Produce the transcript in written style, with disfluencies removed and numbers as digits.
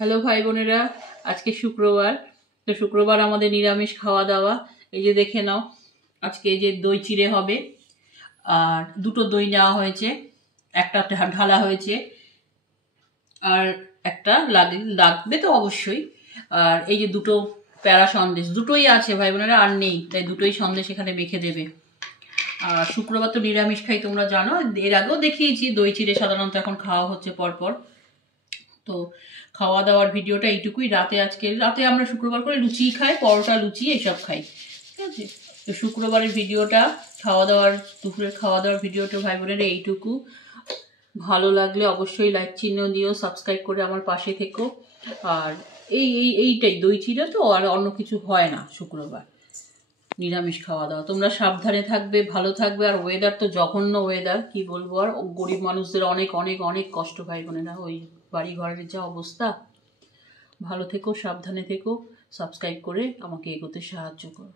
Hello ভাই বোনেরা, আজকে শুক্রবার। তো শুক্রবার আমাদের নিরামিষ খাওয়া দাওয়া। এই যে দেখে নাও, আজকে এই যে দই চিড়ে হবে, আর দুটো দই নেওয়া হয়েছে, একটা ঢালা হয়েছে, আর একটা লাগবে তো অবশ্যই। আর এই যে দুটো প্যারা সন্দেশ, দুটোই আছে ভাই বোনেরা, আর নেই, তাই দুটোই সন্দেশ এখানে মেখে দেবে। আর শুক্রবার তো নিরামিষ খাই, তোমরা জানো, এর আগেও দেখিয়েছি দই চিড়ে সাধারণত এখন খাওয়া হচ্ছে পরপর। তো খাওয়া দাওয়ার ভিডিওটা এইটুকুই। আজকে রাতে আমরা শুক্রবার করে লুচি খাই, পরোটা লুচি এসব খাই, ঠিক আছে। তো শুক্রবারের ভিডিওটা, দুপুরের খাওয়া দাওয়ার ভিডিওটা ভাই বোনেরা এইটুকু। ভালো লাগলে অবশ্যই লাইক চিহ্ন দিও, সাবস্ক্রাইব করে আমার পাশে থেকো। আর এইটাই দই চিড়া, তো আর অন্য কিছু হয় না শুক্রবার নিরামিষ খাওয়া দাওয়া। তোমরা সাবধানে থাকবে, ভালো থাকবে। আর ওয়েদার তো জঘন্য ওয়েদার, কি বলবো। আর গরিব মানুষদের অনেক অনেক অনেক কষ্ট ভাই বোনেরা, ওই বাড়ি ঘরের যা অবস্থা। ভালো থেকো, সাবধানে থেকো, সাবস্ক্রাইব করে আমাকে এগোতে সাহায্য করো।